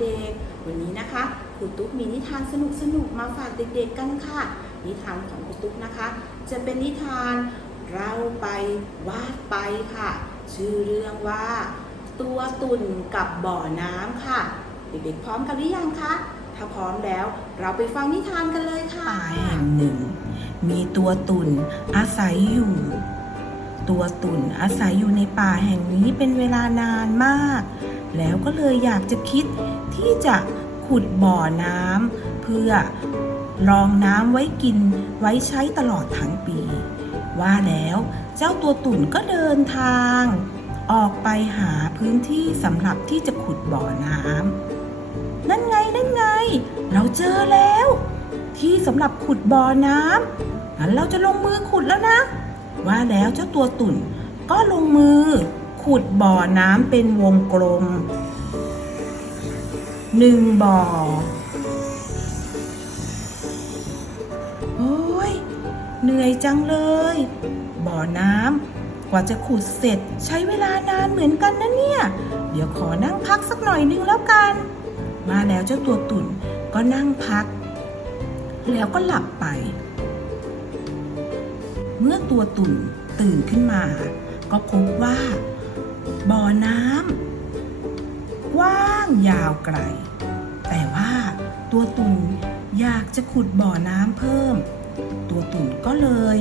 เด็กๆ วันนี้นะคะครูตุ๊กมีนิทานสนุกๆมาฝากเด็กๆกันค่ะ นิทานของครูตุ๊กนะคะ จะเป็นนิทานเราไปวาดไปค่ะ ชื่อเรื่องว่า ตัวตุ่นกับบ่อน้ำค่ะ เด็กๆพร้อมกันหรือยังคะถ้าพร้อมแล้วเราไปฟังนิทานกันเลยค่ะป่าแห่งหนึ่ง มีตัวตุ่นอาศัยอยู่ตัวตุ่นอาศัยอยู่ในป่าแห่งนี้เป็นเวลานานมาก แล้วก็เลยอยากจะคิดที่จะขุดบ่อน้ำเพื่อรองน้ำไว้กินไว้ใช้ตลอดทั้งปี ว่าแล้วเจ้าตัวตุ่นก็เดินทาง ออกไปหาพื้นที่สำหรับที่จะขุดบ่อน้ำนั่นไงนั่นไง เราเจอแล้ว ที่สำหรับขุดบ่อน้ำงั้นเราจะลงมือขุดแล้วนะ ว่าแล้วเจ้าตัวตุ่นก็ลงมือ ขุดบ่อน้ำเป็นวงกลมหนึ่งบ่อ โอ้ย เหนื่อยจังเลย บ่อน้ำกว่าจะขุดเสร็จใช้เวลานานเหมือนกันนะเนี่ย เดี๋ยวขอนั่งพักสักหน่อยนึงแล้วกัน มาแล้วเจ้าตัวตุ่นก็นั่งพัก แล้วก็หลับไป เมื่อตัวตุ่นตื่นขึ้นมา ก็พบว่า บ่อน้ำกว้างยาวไกล แต่ว่าตัวตุ่นอยากจะขุดบ่อน้ำเพิ่ม ตัวตุ่นก็เลย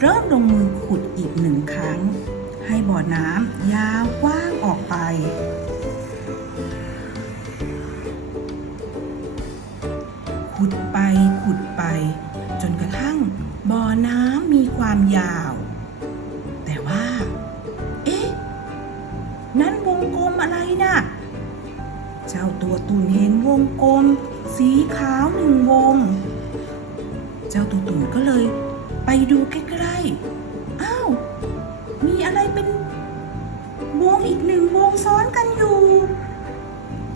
เริ่มลงมือขุดอีกหนึ่งครั้ง ให้บ่อน้ำยาวกว้างออกไป กลมอะไรน่ะ เจ้าตัวตุ่นเห็นวงกลม สีขาวหนึ่งวง เจ้าตัวตุ่นก็เลย ไปดูใกล้ๆ อ้าว มีอะไรเป็นวงอีกหนึ่งวงซ้อนกันอยู่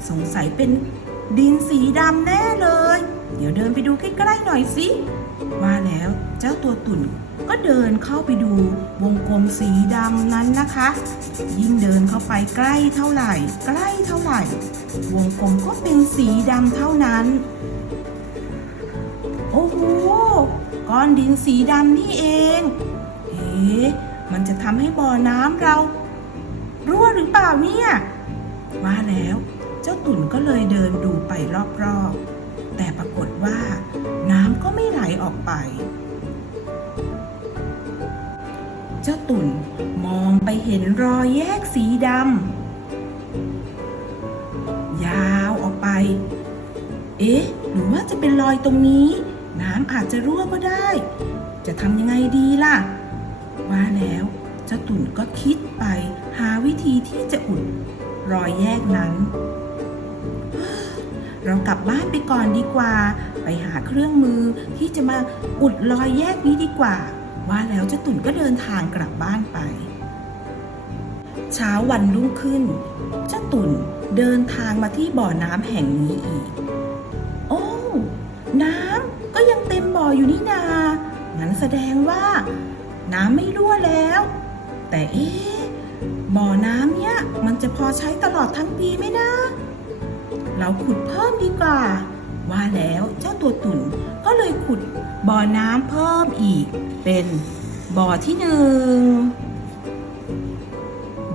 สงสัยเป็นดินสีดำแน่เลย เดี๋ยวเดินไปดูใกล้ๆหน่อยสิ ว่าแล้วเจ้าตัวตุ่นก็เดินเข้าไปดูวงกลมสีดำนั้นนะคะ ยิ่งเดินเข้าไปใกล้เท่าไหร่ ใกล้เท่าไหร่ วงกลมก็เป็นสีดำเท่านั้น โอ้โหก้อนดินสีดำนี่เองเอ๊ะมันจะทำให้บ่อน้ำเรา รั่วหรือเปล่าเนี่ยว่าแล้ว เจ้าตุ่นก็เลยเดินดูไปรอบๆ แต่ปรากฏว่า ออกไป เจ้าตุ่นมองไปเห็นรอยแยกสีดำยาวออกไป เอ๊ะ หรือว่าจะเป็นรอยตรงนี้ น้ำอาจจะรั่วก็ได้ จะทำยังไงดีล่ะ ว่าแล้วเจ้าตุ่นก็คิดไปหาวิธีที่จะอุดรอยแยกนั้น เรากลับบ้านไปก่อนดีกว่า ไปหาเครื่องมือที่จะมาอุดรอยแยกนี้ดีกว่า ว่าแล้วเจ้าตุ่นก็เดินทางกลับบ้านไป เช้าวันรุ่งขึ้น เจ้าตุ่นเดินทางมาที่บ่อน้ำแห่งนี้อีก โอ้น้ำก็ยังเต็มบ่ออยู่นี่นา งั้นแสดงว่า น้ำไม่รั่วแล้ว แต่เอ๊ะบ่อน้ำเนี่ยมันจะพอใช้ตลอดทั้งปีไหมนะ เราขุดเพิ่มดีกว่า ว่าแล้วเจ้าตัวตุ่นก็เลยขุดบ่อน้ำเพิ่มอีก เป็นบ่อที่หนึ่ง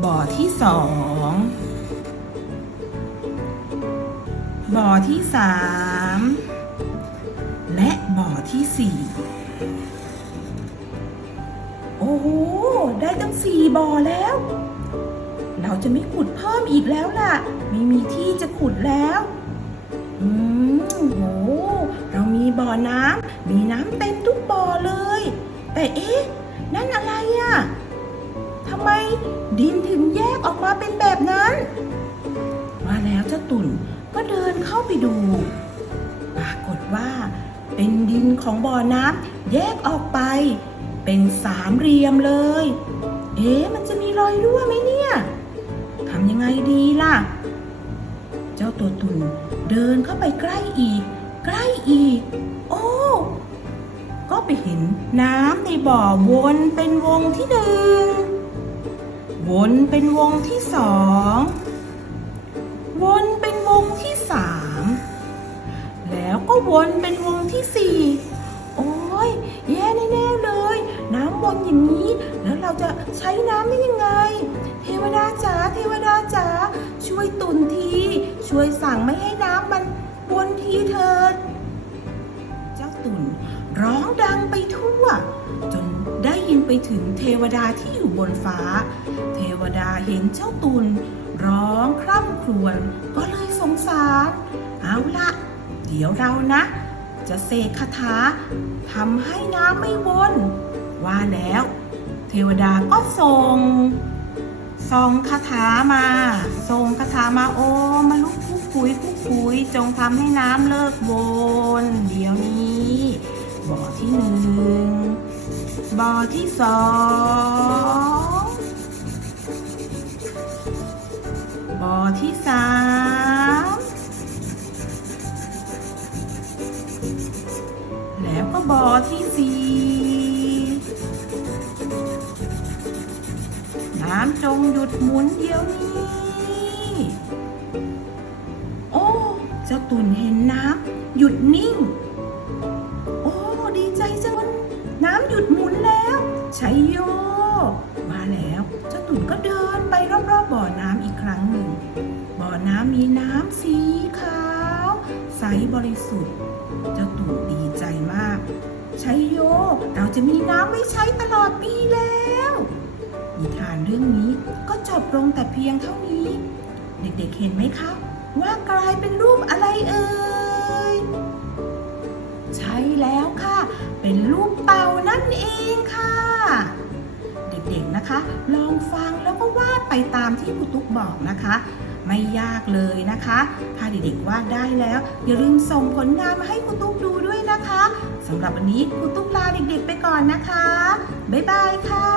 บ่อที่สองบ่อที่สามและบ่อที่สี่โอ้โห ได้ตั้งสี่บ่อแล้ว เราจะไม่ขุดเพิ่มอีกแล้วล่ะ ไม่มีที่จะขุดแล้ว อืมโห เรามีบ่อน้ำ มีน้ำเต็มทุกบ่อเลย แต่เอ๊ะ นั่นอะไรอะ่ะทำไมดินถึงแยกออกมาเป็นแบบนั้น ว่าแล้วเจ้าตุ่นก็เดินเข้าไปดู ปรากฏว่า เป็นดินของบ่อน้ำแยกออกไป เป็นสามเหลี่ยมเลย เอ๊ะมันจะมีรอยรั่วไหม ตัวตุ่นเดินเข้าไปใกล้อีก ใกล้อีก โอ้ ก็ไปเห็นน้ำในบ่อวนเป็นวงที่หนึ่ง วนเป็นวงที่สอง วนเป็นวงที่สาม แล้วก็วนเป็นวงที่สี่โอ้ยแย่แน่ๆเลย น้ำวนอย่างนี้ แล้วเราจะใช้น้ำได้ยังไง เทวดาจ๋าเทวดาจ๋าช่วยตุนที ช่วยสั่งไม่ให้น้ำมันวนทีเถิด เจ้าตุนร้องดังไปทั่ว จนได้ยินไปถึงเทวดาที่อยู่บนฟ้า เทวดาเห็นเจ้าตุนร้องคร่ำครวญก็เลยสงสาร เอาละเดี๋ยวเรานะ จะเสกคาถาทำให้น้ำไม่วน ว่าแล้ว เทวดาก็ส่ง ส่งคาถามาส่งคาถามาโอมาลุกคุกคุยคุกคุย จงทำให้น้ำเลิกวน เดี๋ยวนี้บ่อที่หนึ่งบ่อที่สองบ่อที่สามแล้วก็บ่อที่สี่ จงหยุดหมุนเดี๋ยวนี้ โอ้เจ้าตุ่นเห็นน้ำหยุดนิ่ง โอ้ดีใจจังน้ำหยุดหมุนแล้วชัยโยมาแล้วเจ้าตุ่นก็เดินไปรอบๆบ่อน้ำอีกครั้งหนึ่ง บ่อน้ำมีน้ำสีขาว ใสบริสุทธิ์ เจ้าตุ่นดีใจมากชัยโย เราจะมีน้ำไว้ใช้ตลอดปีแล้ว นิทานเรื่องนี้ก็จบลงแต่เพียงเท่านี้ เด็กๆเห็นไหมคะว่ากลายเป็นรูปอะไรเอ่ย ใช่แล้วค่ะ เป็นรูปเต่านั่นเองค่ะ เด็กๆนะคะ ลองฟังแล้วก็วาดไปตามที่ครูตุ๊กบอกนะคะ ไม่ยากเลยนะคะถ้าเด็กๆวาดได้แล้ว อย่าลืมส่งผลงานมาให้ครูตุ๊กดูด้วยนะคะสำหรับวันนี้ครูตุ๊กลาเด็กๆไปก่อนนะคะ บ๊ายบายค่ะ